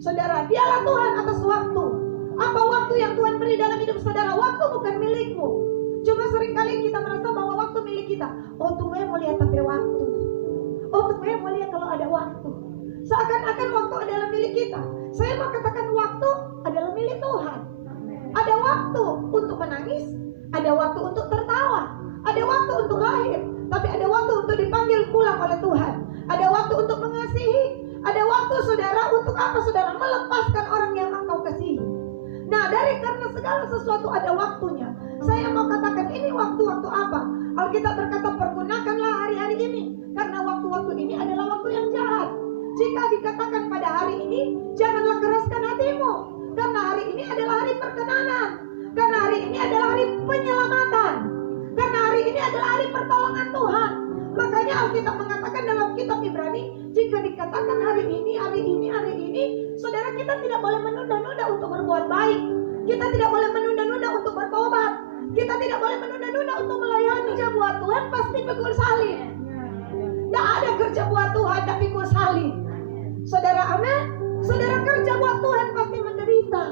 Saudara, dialah Tuhan atas waktu. Apa waktu yang Tuhan beri dalam hidup saudara? Waktu bukan milikmu. Cuma seringkali kita merasa bahwa waktu milik kita. Oh, Tuhan mau lihat tapi waktu. Oh, Tuhan mau lihat kalau ada waktu. Seakan-akan waktu adalah milik kita. Saya mau katakan waktu adalah milik Tuhan. Ada waktu untuk menangis, ada waktu untuk tertawa, ada waktu untuk lahir, tapi ada waktu untuk dipanggil pulang oleh Tuhan. Ada waktu untuk mengasihi, ada waktu saudara untuk apa saudara? Melepaskan orang yang engkau kasihi. Nah, karena segala sesuatu ada waktunya. Saya mau katakan ini waktu-waktu apa? Alkitab berkata pergunakanlah hari-hari ini, karena waktu-waktu ini adalah waktu yang jahat. Jika dikatakan pada hari ini, janganlah keraskan hatimu, karena hari ini adalah hari perkenanan, karena hari ini adalah hari penyelamatan, karena hari ini adalah hari pertolongan Tuhan. Makanya Alkitab mengatakan dalam kitab Ibrani, jika dikatakan hari ini, saudara, kita tidak boleh menunda-nunda untuk berbuat baik. Kita tidak boleh menunda-nunda untuk bertobat. Kita tidak boleh menunda-nunda untuk melayani. Kerja buat Tuhan pasti pikul salib. Tidak ada kerja buat Tuhan tapi pikul salib. Saudara, amin. Saudara, kerja buat Tuhan pasti menderita.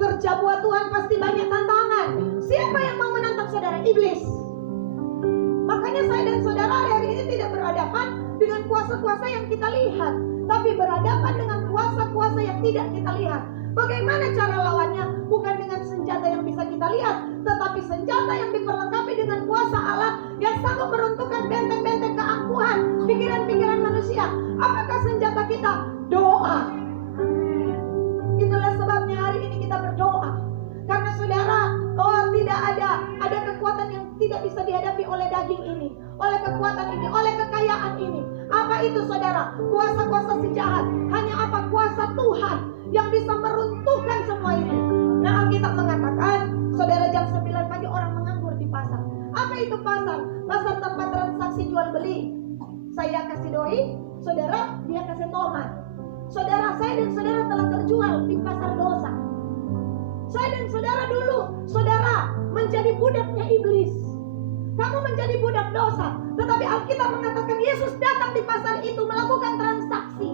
Kerja buat Tuhan pasti banyak tantangan. Siapa yang mau menantang saudara? Iblis. Makanya saya dan saudara hari ini tidak berhadapan dengan kuasa-kuasa yang kita lihat, tapi berhadapan dengan kuasa-kuasa yang tidak kita lihat. Bagaimana cara lawannya? Bukan dengan senjata yang bisa kita lihat, tetapi senjata yang diperlengkapi dengan kuasa Allah yang sanggup meruntuhkan benteng-benteng keangkuhan pikiran-pikiran manusia. Apakah senjata kita? Doa. Itulah sebabnya hari ini kita berdoa. Karena saudara, tidak ada kekuatan yang tidak bisa dihadapi oleh daging ini, oleh kekuatan ini, oleh kekayaan ini. Apa itu saudara? Kuasa-kuasa si jahat. Hanya apa? Kuasa Tuhan yang bisa meruntuhkan semua ini. Nah, Alkitab mengatakan, saudara, jam 9 pagi orang menganggur di pasar. Apa itu pasar? Pasar tempat transaksi jual beli. Saya kasih doi, saudara, dia kasih tomat. Saudara, saya dan saudara telah terjual di pasar dosa. Saya dan saudara dulu, saudara, menjadi budaknya iblis. Kamu menjadi budak dosa. Tetapi Alkitab mengatakan Yesus datang di pasar itu melakukan transaksi.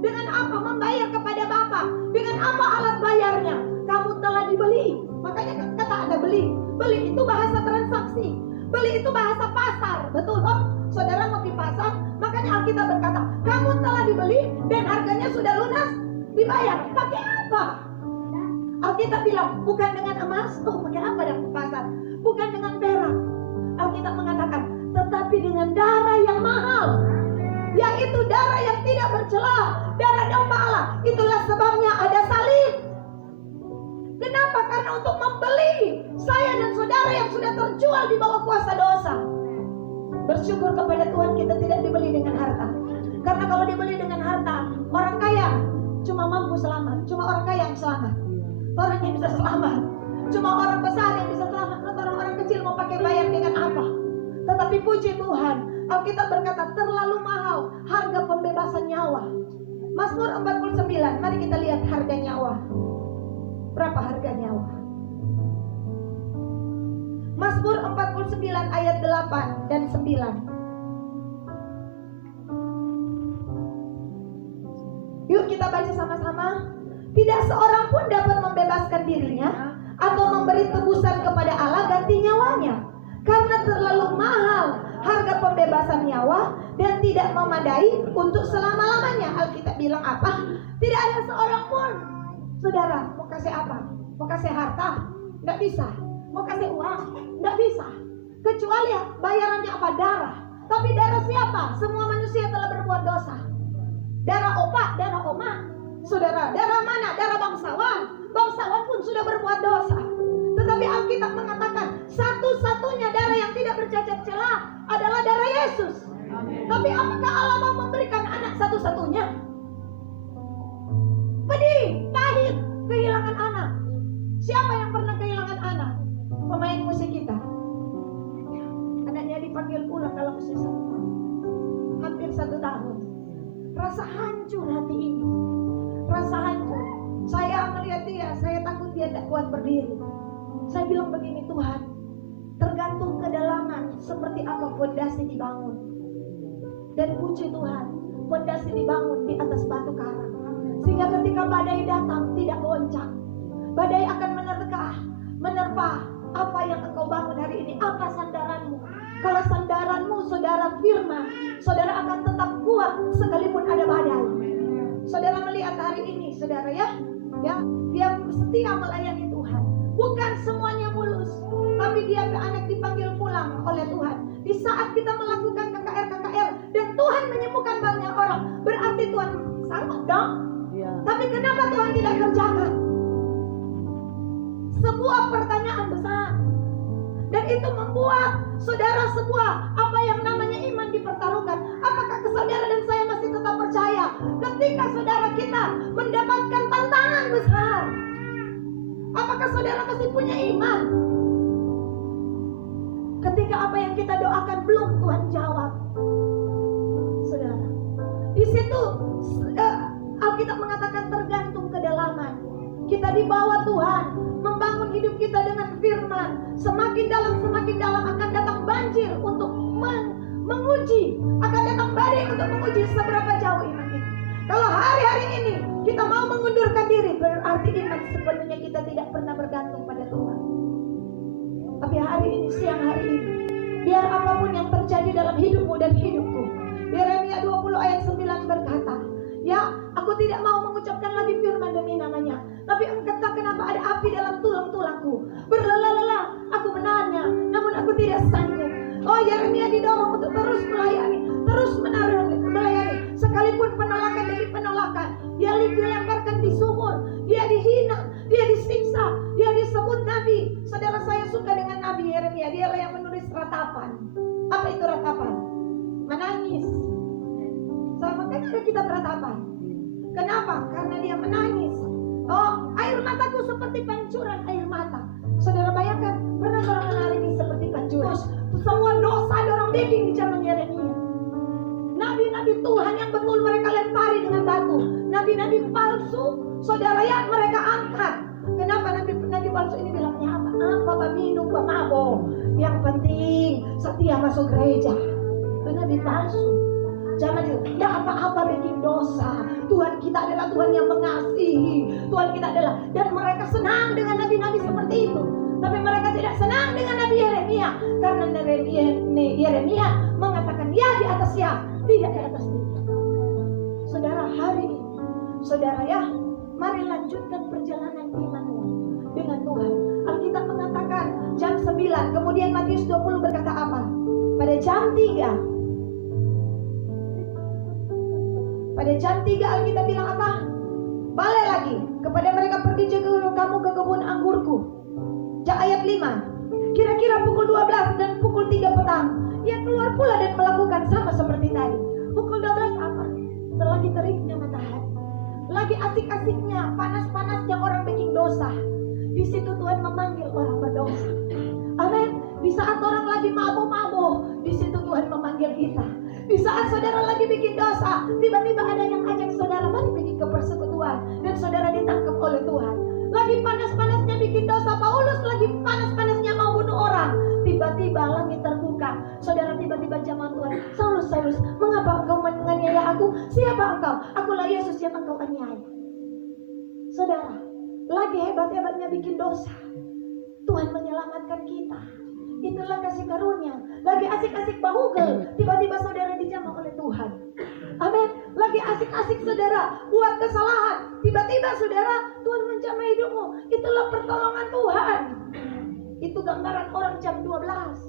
Dengan apa? Membayar kepada Bapa. Dengan apa alat bayarnya? Kamu telah dibeli. Makanya kata ada beli. Beli itu bahasa transaksi. Beli itu bahasa pasar. Betul toh? Saudara mau di pasar, makanya Alkitab berkata, kamu telah dibeli dan harganya sudah lunas dibayar. Pakai apa? Alkitab bilang, bukan dengan emas. Oh, pakai apa dalam pasar? Bukan dengan perak. Alkitab mengatakan, tetapi dengan darah yang mahal, yaitu darah yang tidak bercela, darah domba Allah. Itulah sebabnya ada salib. Kenapa? Karena untuk membeli saya dan saudara yang sudah terjual di bawah kuasa dosa. Bersyukur kepada Tuhan kita tidak dibeli dengan harta. Karena kalau dibeli dengan harta, orang kaya cuma mampu selamat. Cuma orang kaya yang selamat. Orang yang bisa selamat. Cuma orang besar yang bisa selamat. Orang kecil mau pakai bayar dengan apa? Tetapi puji Tuhan, Alkitab berkata terlalu mahal harga pembebasan nyawa. Mazmur 49, mari kita lihat harga nyawa. Berapa harga nyawa? Mazmur 49 ayat 8 dan 9. Yuk kita baca sama-sama. Tidak seorang pun dapat membebaskan dirinya atau memberi tebusan kepada Allah ganti nyawanya, karena terlalu mahal harga pembebasan nyawa dan tidak memadai untuk selama-lamanya. Alkitab bilang apa? Tidak ada seorang pun. Saudara, mau kasih apa? Mau kasih harta? Nggak bisa. Mau kasih uang? Nggak bisa. Kecuali bayarannya apa? Darah. Tapi darah siapa? Semua manusia telah berbuat dosa. Darah opa, darah oma. Saudara, darah mana? Darah bangsawan. Bangsawan pun sudah berbuat dosa. Tetapi Alkitab mengatakan satu-satunya darah yang tidak bercacat celah adalah darah Yesus. Amen. Tapi apakah Allah mau memberikan anak satu-satunya? Pedih, pahit, kehilangan anak. Siapa yang pernah kehilangan anak? Pemain musik kita. Anaknya dipanggil pulang dalam usia 1 tahun. Hampir 1 tahun. Rasa hancur hati ini. Rasa hancur. Saya melihat dia, saya takut dia tidak kuat berdiri. Saya bilang begini, Tuhan, tergantung kedalaman seperti apa fondasi dibangun. Dan puji Tuhan, fondasi dibangun di atas batu karang. Sehingga ketika badai datang tidak goncang. Badai akan menerpa apa yang engkau bangun hari ini. Apa sandaranmu? Kalau sandaranmu saudara firman, saudara akan tetap kuat sekalipun ada badai. Saudara melihat hari ini, saudara ya, dia setia melayani Tuhan. Bukan semuanya mulus, tapi dia anak dipanggil pulang oleh Tuhan. Di saat kita melakukan KKR dan Tuhan menyembuhkan banyak orang, berarti Tuhan sanggup dong. Ya. Tapi kenapa Tuhan tidak kerjakan? Sebuah pertanyaan besar. Dan itu membuat saudara sebuah apa yang namanya iman dipertaruhkan. Apakah saudara dan saya masih tetap percaya ketika saudara kita mendapatkan tantangan besar? Apakah saudara masih punya iman? Ketika apa yang kita doakan belum Tuhan jawab, saudara. Di situ Alkitab mengatakan tergantung kedalaman. Kita dibawa Tuhan membangun hidup kita dengan firman. Semakin dalam akan datang banjir untuk menguji, akan datang badai untuk menguji seberapa jauh iman kita. Kalau hari-hari ini kita mau mengundurkan diri, berarti iman sepenuhnya kita tidak pernah bergantung pada Tuhan. Tapi hari ini, siang hari ini, biar apapun yang terjadi dalam hidupmu dan hidupku, Yeremia 20 ayat 9 berkata, ya, aku tidak mau mengucapkan lagi firman demi namanya, tapi entah kenapa ada api dalam tulang-tulangku. Berlelah-lelah aku menahannya, namun aku tidak sanggup. Oh, Yeremia didorong untuk terus melayani, terus melayani. Sekalipun penolakan demi penolakan, dia dilemparkan di sumur, dia dihina, dia disiksa, dia disebut nabi. Saudara, saya suka dengan Nabi Yeremia. Dialah yang menulis ratapan. Apa itu ratapan? Menangis. Makanya ada kitab ratapan. Kenapa? Karena dia menangis. Oh, air mataku seperti pancuran air mata. Saudara bayangkan, pernah orang menangis seperti pancuran. Semua dosa orang bikin di zaman Yeremia. Nabi-nabi Tuhan yang betul mereka lempari dengan batu. Nabi-nabi palsu, saudara ya, mereka angkat. Kenapa nabi palsu ini bilangnya apa? Apa minum, mabok. Yang penting setia masuk gereja. Itu nabi palsu. Jangan itu, ya apa-apa bikin dosa. Tuhan kita adalah Tuhan yang mengasihi. Tuhan kita adalah, dan mereka senang dengan nabi-nabi seperti itu. Tapi mereka tidak senang dengan Nabi Yeremia, karena Yeremia mengatakan ya di atas ya, tidak di atas tidak. Saudara, hari ini, saudara ya, mari lanjutkan perjalanan imanmu dengan Tuhan. Alkitab mengatakan jam 9, kemudian Matius 20 berkata apa? Pada jam 3 Alkitab bilang apa? Balik lagi kepada mereka, pergi jaga kamu ke kebun anggurku. Ayat 5. Kira-kira pukul 12 dan pukul 3 petang, ia keluar pula dan melakukan sama seperti tadi. Pukul 12 apa? Lagi teriknya matahari, lagi asik-asiknya, panas-panasnya orang bikin dosa. Di situ Tuhan memanggil orang berdosa. Amin. Di saat orang lagi mabuk-mabuk, di situ Tuhan memanggil kita. Di saat saudara lagi bikin dosa, tiba-tiba ada yang ajak saudara, mari pergi ke persekutuan, dan saudara ditangkap oleh Tuhan. Lagi panas-panasnya bikin dosa, Paulus lagi panas-panasnya mau bunuh orang. Tiba-tiba langit terbuka. Saudara, tiba-tiba jamaah Tuhan, Saulus, Saulus, mengapa engkau menganiaya aku? Siapa engkau? Akulah Yesus yang engkau aniaya. Saudara, lagi hebat-hebatnya bikin dosa, Tuhan menyelamatkan kita. Itulah kasih karunia. Lagi asik-asik bahugel, tiba-tiba saudara dijamah oleh Tuhan. Amin. Lagi asik-asik saudara buat kesalahan, tiba-tiba saudara Tuhan menjamah hidupmu. Itulah pertolongan Tuhan. Itu gambaran orang jam 12.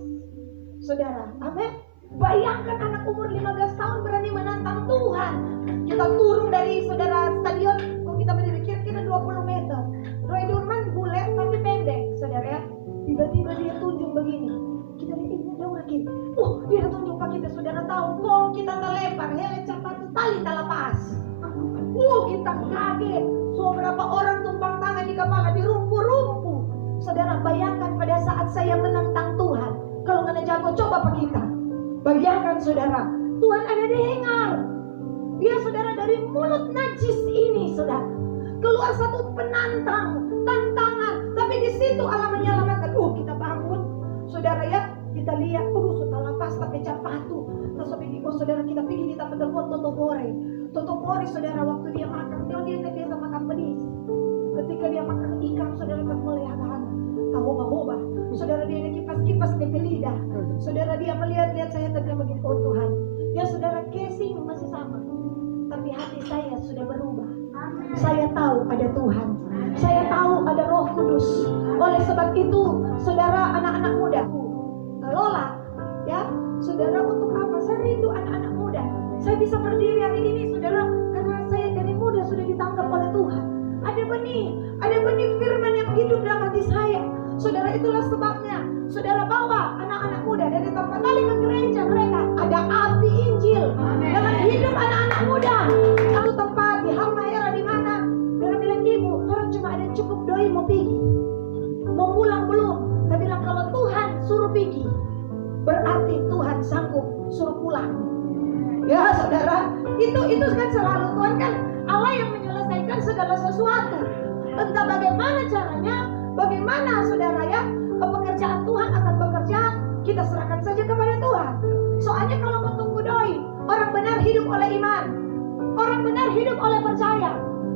Saudara, amin. Bayangkan anak umur 15 tahun berani menantang Tuhan. Kita turun dari saudara stadion, kita berdiri kira-kira 20 meter. Roy Durman bule tapi pendek, saudara ya. Tiba-tiba dia tunjuk begini. Kita lihat ini ada orang gini. Dia tunjuk ke kita, saudara tahu. Bom kita terlempar, hele capatu tali tak lepas. Kita kaget. Beberapa orang tumpang tangan di kepala, dirumpu-rumpu. Saudara, bayangkan pada saat saya menantang Tuhan. Kalau nggak jago, coba pak kita. Bayangkan saudara, Tuhan ada dengar. Dia saudara dari mulut najis ini, saudara, keluar satu penantang, tantangan. Tapi di situ Allah menyelamatkan. Kita bangun, saudara ya, kita lihat, sudah lepas pakai capatu. Terus saudara kita pergi, kita bertemu Toto Bore, saudara, waktu dia makan, dia tahu ada Tuhan. Saya tahu ada Roh Kudus. Oleh sebab itu, saudara, anak-anak muda, kelola, ya, saudara, untuk apa? Saya rindu anak-anak muda. Saya bisa berdiri hari ini, saudara, karena saya dari muda sudah ditangkap oleh Tuhan. Ada benih firman yang hidup dalam hati saya. Saudara, itulah sebabnya saudara bawa anak-anak muda dari tempat lain ke gereja mereka. Ada api Injil dalam hidup anak-anak muda. Satu tempat di Halmahera di mana dia bilang, ibu, orang cuma ada cukup doi mau pergi, mau pulang belum. Dia bilang, kalau Tuhan suruh pergi, berarti Tuhan sanggup suruh pulang. Ya saudara, itu kan selalu Tuhan kan Allah yang menyelesaikan segala sesuatu. Entah bagaimana caranya, bagaimana saudara ya, pekerjaan Tuhan akan bekerja, kita serahkan saja kepada Tuhan. Soalnya kalau mau tunggu doi, orang benar hidup oleh iman, orang benar hidup oleh percaya.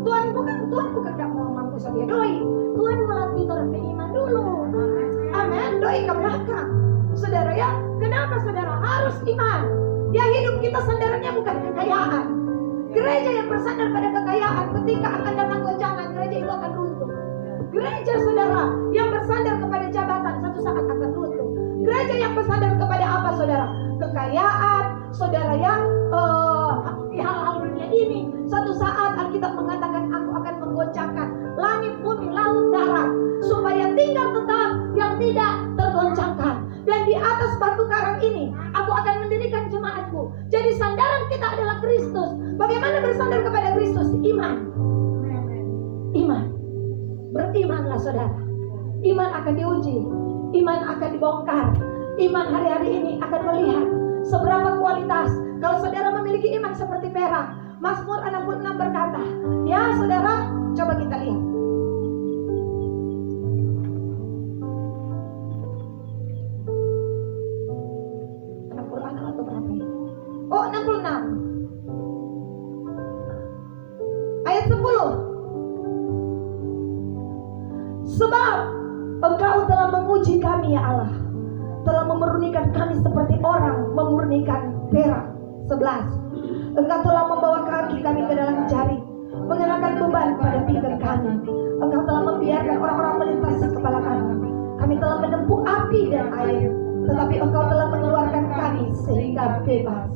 Tuhan bukan gak mau mampu saja doi, Tuhan melatih orang beriman dulu. Amin. Doi ke belakang. Saudara ya, kenapa saudara harus iman? Ya, hidup kita sandarannya bukan kekayaan. Gereja yang bersandar pada kekayaan, ketika akan datang goncangan, gereja itu akan runtuh. Gereja saudara yang bersandar kepada jabatan, satu saat akan runtuh. Gereja yang bersandar kepada apa saudara? Kekayaan, saudara yang hal-hal dunia ini, satu saat Alkitab mengatakan, aku akan menggoncangkan langit, bumi, laut, darat, supaya tinggal tetap yang tidak tergoncangkan. Dan di atas batu karang ini aku akan mendirikan jemaatku. Jadi sandaran kita adalah Kristus. Bagaimana bersandar kepada Kristus? Iman. Iman. Berimanlah saudara. Iman akan diuji, iman akan dibongkar. Iman hari-hari ini akan melihat seberapa kualitas. Kalau saudara memiliki iman seperti perak, Mazmur 66 berkata, ya saudara, coba kita lihat. Oh, 66 ayat 10. Sebab Engkau telah menguji kami ya Allah, telah memurnikan kami seperti orang memurnikan perak. 11. Engkau telah membawa kaki kami ke dalam jaring, mengenakan beban pada pinggang kami. Engkau telah membiarkan orang-orang melintasi kepala kami. Kami telah menempuh api dan air, tetapi Engkau telah mengeluarkan kami sehingga bebas.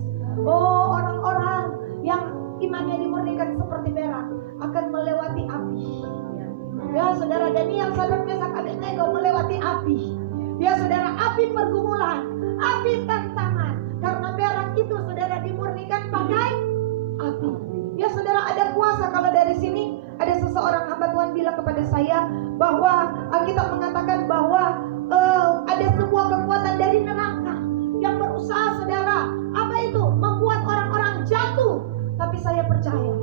Oh, orang-orang yang imannya dimurnikan seperti perak akan melewati api. Ya saudara, Daniel, Sadrak, Mesak, Abednego melewati api. Ya saudara, api pergumulan, api tantangan. Karena perak itu saudara dimurnikan pakai api. Ya saudara, ada kuasa. Kalau dari sini ada seseorang hamba Tuhan bilang kepada saya bahwa Alkitab mengatakan bahwa ada sebuah kekuatan dari neraka yang berusaha saudara, apa itu? Membuat orang-orang jatuh. Tapi saya percaya,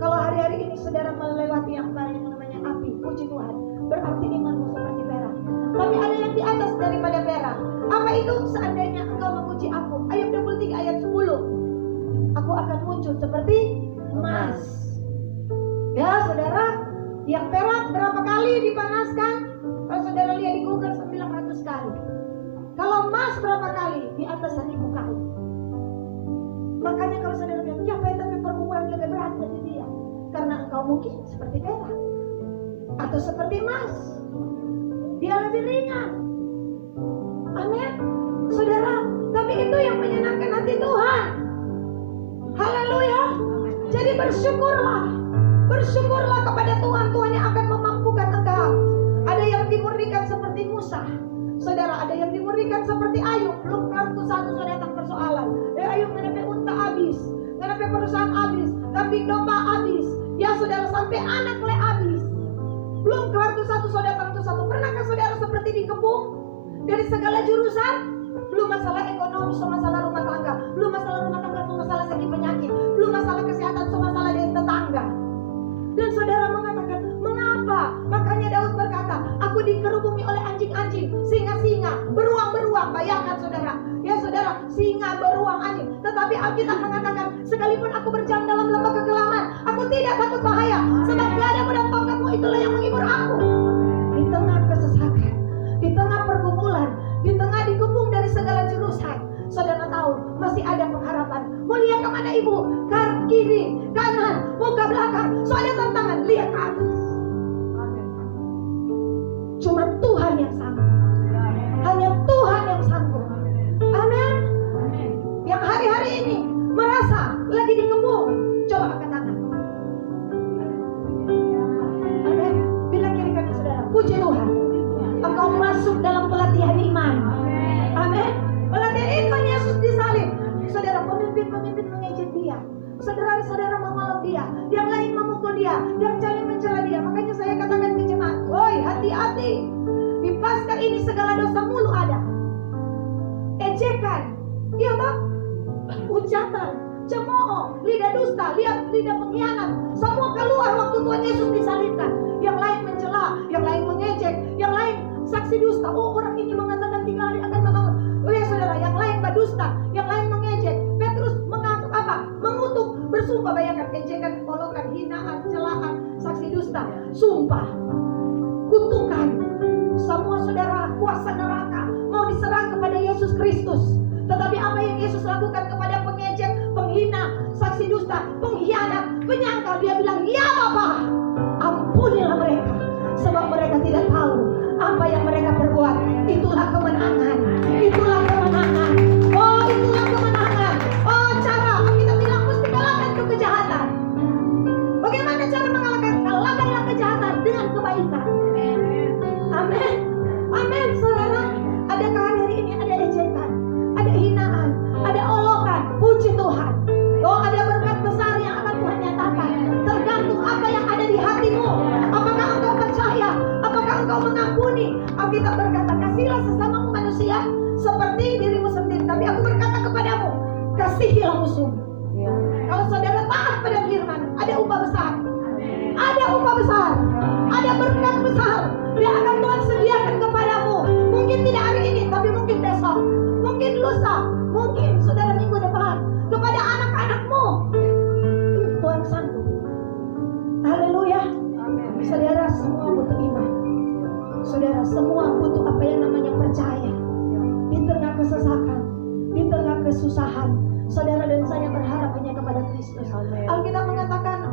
kalau hari-hari ini saudara melewati yang namanya api, puji Tuhan, berarti imanmu seperti perak. Tapi ada yang di atas daripada perak. Apa itu? Seandainya engkau memuji aku, Ayub 23 ayat 10, aku akan muncul seperti emas. Ya saudara, yang perak berapa kali dipanaskan? Kalau saudara lihat di Google 900 kali. Kalau emas berapa kali? Di atas 1000 kali. Makanya kalau saudara bilang, ya tapi pergumulan lebih berat dari dia, karena engkau mungkin seperti perak atau seperti emas, dia lebih ringan. Amin, saudara. Tapi itu yang menyenangkan hati Tuhan. Haleluya. Jadi bersyukurlah kepada Tuhan. Tuhan yang akan memampukan engkau. Ada yang dimurnikan seperti Musa, saudara. Ada yang dimurnikan seperti Ayub. Belum waktu satu sudah datang persoalan. Ayub mengenai unta habis, mengenai perusahaan habis, kambing domba habis. Ya saudara, sampai anak le habis. Belum kelar tuh satu saudara datang tuh satu. Pernahkah saudara seperti dikepung dari segala jurusan? Belum masalah ekonomi, so masalah rumah tangga. Belum masalah rumah tangga, so masalah sakit penyakit. Belum masalah kesehatan, so masalah dengan tetangga. Dan saudara mengatakan, mengapa? Makanya Daud berkata, aku dikerubungi oleh anjing-anjing, singa-singa, beruang-beruang. Bayangkan saudara, ya saudara, singa, beruang, anjing. Tetapi Alkitab mengatakan, sekalipun aku berjalan dalam lembah kegelapan, aku tidak takut bahaya, sebab gadamu dan tongkatmu itulah yang menghibur aku. Di tengah kesesakan, di tengah pergumulan, di tengah dikepung dari segala jurusan, saudara tahu masih ada pengharapan. Mau lihat kemana ibu? Kiri, kanan, muka belakang. So ada tantangan, lihat ke dia dan jangan mencela dia. Makanya saya katakan ke jemaat, woi hati-hati. Di Paskah ini segala dosa mulu ada. Ejekan, iya tak? Hujatan, cemooh, lidah dusta, lidah pengkhianat, semua keluar waktu Tuhan Yesus disalibkan. Yang lain mencela, yang lain mengejek, yang lain saksi dusta. Oh, orang ini mengatakan 3 hari akan membangun. Oh ya saudara, yang lain berdusta, yang lain mengejek. Petrus mengaku apa? Mengutuk, bersumpah. Bayangkan ejekan, polokan, hinaan, celaan, saksi dusta, sumpah, kutukan. Semua saudara, kuasa neraka mau diserang kepada Yesus Kristus. Tetapi apa yang Yesus lakukan kepada pengejek, penghina, saksi dusta, pengkhianat, penyangkal, dia bilang, ya Bapa, ampunilah mereka, sebab mereka tidak tahu apa yang mereka perbuat. Itulah kemenangan, itulah kemenangan. Oh, itulah kemenangan. Oh, cara kita bilang mesti kalahkan kejahatan. Bagaimana cara mengalahkan? Kalahkanlah kejahatan dengan kebaikan. Amin, amin saudara. Adakah hari ini ada ejekan, ada hinaan, ada olokan? Puji Tuhan. Oh, ada berkat besar yang akan Tuhan nyatakan. Tergantung apa yang ada di hatimu. Apakah engkau percaya? Apakah engkau mengampuni? Alkitab berkata, kasihlah sesamamu manusia seperti dirimu sendiri. Tapi aku berkata kepadamu, kasihilah musuhmu. Kalau saudara taat pada firman, ada upah besar. Ada upah besar, ada berkat besar. Dia akan Tuhan sediakan kepadamu. Mungkin tidak hari ini, tapi mungkin besok, mungkin lusa, mungkin saudara minggu depan. Kepada anak-anakmu Tuhan sanggup. Haleluya. Saudara, semua butuh iman. Saudara, semua butuh apa yang namanya percaya. Di tengah kesesakan, di tengah kesusahan, saudara dan saya berharap hanya kepada Kristus. Alkitab mengatakan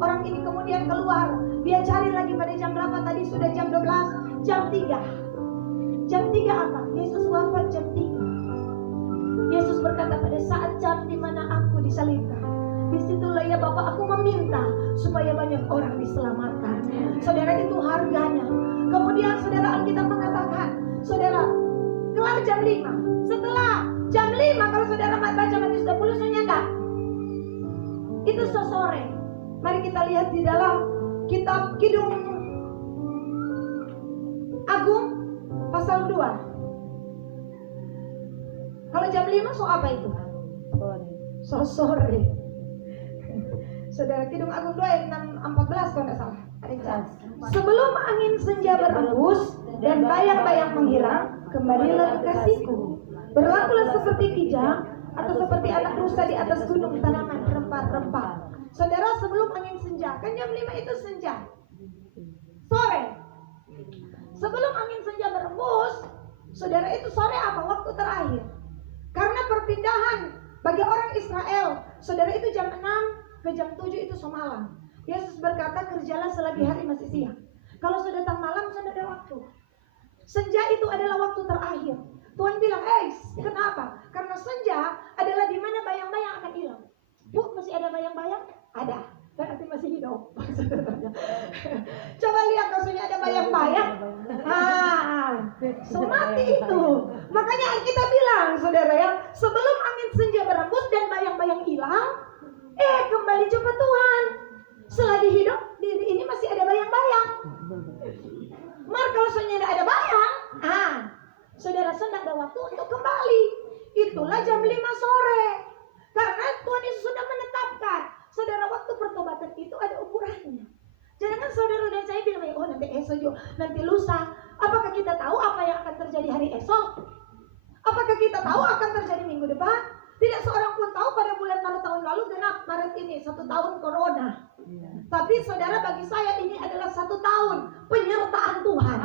orang ini kemudian keluar. Dia cari lagi pada jam berapa tadi? Sudah jam 12, jam 3. Jam 3 apa? Yesus wafat jam 3. Yesus berkata, pada saat jam di mana aku disalibkan, disitulah ya Bapak, aku meminta supaya banyak orang diselamatkan. Saudara, itu harganya. Kemudian saudara, Alkitab mengatakan, saudara, kelar jam 5. Setelah jam 5, kalau saudara baca Matius 20, ternyata itu sore. Mari kita lihat di dalam kitab Kidung Agung pasal 2. Kalau jam 5 so apa itu? Sore. Saudara, Kidung Agung 2 ayat 14 kalau tidak salah. Sebelum angin senja berembus dan bayang-bayang menghilang, kembalilah kekasihku. Berlakulah seperti kijang atau seperti anak rusa di atas gunung tanaman rempah-rempah. Saudara, sebelum angin senja, kan jam 5 itu senja, sore. Sebelum angin senja berembus, saudara, itu sore apa? Waktu terakhir. Karena perpindahan bagi orang Israel, saudara, itu jam 6 ke jam 7 itu semalam. Yesus berkata, kerjalah selagi hari masih siang. Kalau sudah datang malam, sudah ada waktu. Senja itu adalah waktu terakhir. Tuhan bilang, kenapa? Karena senja adalah di mana bayang-bayang akan hilang. Bu, masih ada bayang-bayang? Ada. Berarti masih hidup. Coba lihat, maksudnya ada bayang-bayang. Semati itu. Makanya kita bilang, saudara ya, sebelum angin senja berembus dan bayang-bayang hilang, kembali jumpa Tuhan. Selagi hidup, diri ini masih ada bayang-bayang. Kalau sebenarnya ada bayang, saudara sedang ada waktu untuk kembali. Itulah jam 5 sore. Karena Tuhan Yesus sudah menetapkan, saudara, waktu pertobatan itu ada ukurannya. Jangan saudara dan saya bilang, oh nanti esok, nanti lusa. Apakah kita tahu apa yang akan terjadi hari esok? Apakah kita tahu akan terjadi minggu depan? Tidak seorang pun tahu. Pada bulan Maret tahun lalu genap Maret ini 1 tahun corona. Tapi saudara, bagi saya ini adalah 1 tahun penyertaan Tuhan.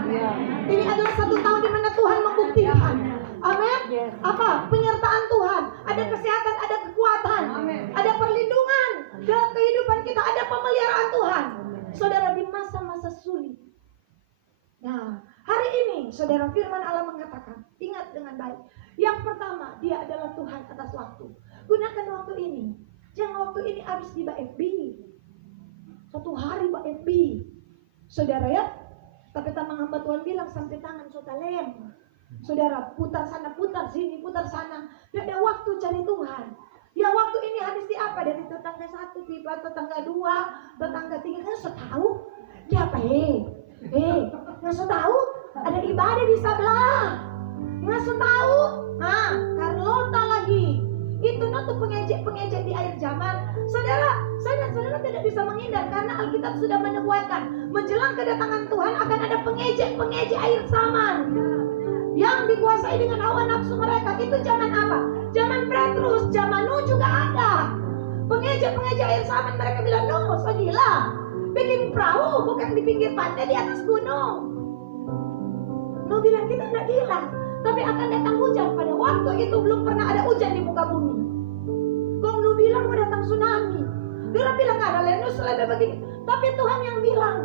Ini adalah 1 tahun di mana Tuhan membuktikan. Amin. Apa? Penyertaan Tuhan. Ada kesehatan, ada kekuatan, ada perlindungan dalam kehidupan kita, ada pemeliharaan Tuhan. Saudara, di masa-masa sulit. Nah, hari ini saudara, firman Allah mengatakan, ingat dengan baik. Yang pertama, dia adalah Tuhan atas waktu. Gunakan waktu ini. Jangan waktu ini habis di FB. 1 hari FB. Saudara ya, tapi tamang hamba Tuhan bilang sampai tangan sotalem. Saudara, putar sana, putar sini, putar sana. Tidak ada waktu cari Tuhan. Ya waktu ini habis di apa? Dari tetangga 1, tiba tetangga 2, tetangga 3. Kan so tahu? Dia apa? Nggak so tahu? Ada ibadah di sebelah. Nggak so tahu? Nah, Carlota lagi. Itu tuh pengejek di akhir zaman. Saudara, saya dan saudara tidak bisa menghindar karena Alkitab sudah menubuatkan menjelang kedatangan Tuhan akan ada pengejek akhir zaman yang dikuasai dengan hawa nafsu mereka. Itu zaman apa? Zaman Petrus, zaman Nuh juga ada. Pengejek akhir zaman, mereka bilang, Nuh, so gila. Bikin perahu bukan di pinggir pantai, di atas gunung. Nuh bilang, kita tidak gila, tapi akan datang hujan. Pada waktu itu belum pernah ada hujan di muka bumi. Kong Nuh bilang mau datang tsunami. Dia bilang ada lenus selada begini. Tapi Tuhan yang bilang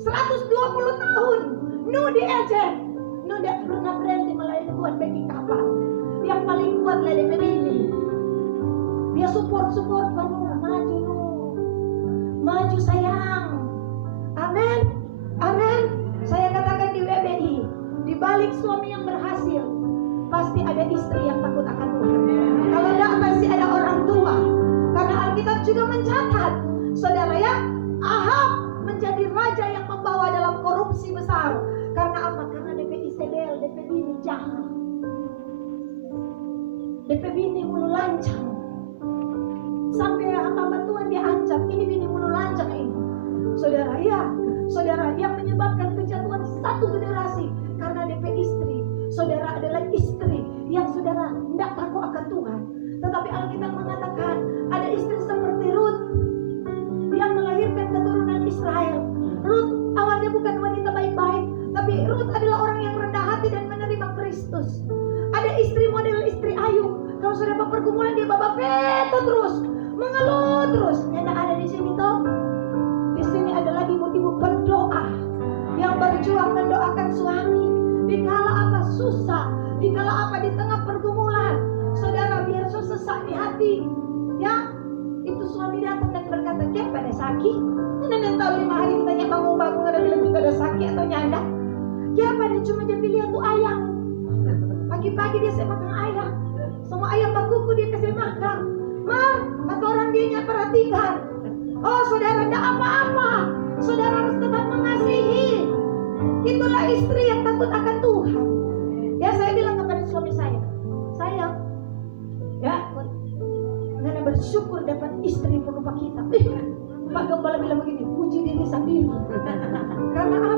120 tahun Nuh diejek. Nuh tidak pernah berhenti melayani Tuhan bagi kapal. Yang paling kuat lah DP ini. Dia support Nuh. Maju Nuh, maju sayang. Amin. Saya katakan di WBI, di balik suami yang berhasil pasti ada istri yang takut akan Tuhan. Kalau tidak pasti ada orang tua. Karena Alkitab juga mencatat, saudara ya, Ahab menjadi raja yang membawa dalam korupsi besar. Karena apa? Karena DP Isabel, DP bini jahat, DP bini mulu lancang. Sampai hamba Tuhan diancam, ini bini mulu lancang ini. Saudara yang menyebabkan kejatuhan satu generasi karena DP istri. Saudara adalah istri yang saudara tidak takut akan Tuhan. Tetapi Alkitab mengatakan ada istri seperti Ruth yang melahirkan keturunan Israel. Ruth awalnya bukan wanita baik-baik, tapi Ruth adalah orang yang rendah hati dan menerima Kristus. Ada istri model istri Ayub. Kalau sudah pergumulan dia babak beto terus, mengeluh terus. Yang ada di sini toh. Di sini adalah ibu-ibu berdoa yang berjuang mendoakan suami. Dikala apa susah, dikala apa di tengah pergumulan, saudara biar so sesak di hati, ya itu suami datang dan berkata, "Kek pada sakit." Nenek tahu 5 hari kita bangun ada bilang kita ada sakit atau nyanda. Kek pada cuma dia pilih tuh ayam. Pagi-pagi dia saya makan ayam. Semua ayam bakuku dia kasih makan. Mar, atau orang dia perhatikan. Oh saudara, tidak apa-apa. Saudara harus tetap mengasihi. Itulah istri yang takut akan Tuhan. Ya saya bilang kepada suami saya, sayang, ya, karena bersyukur dapat istri penumpang kita. Pak Gembala bilang begini, puji diri sendiri. Karena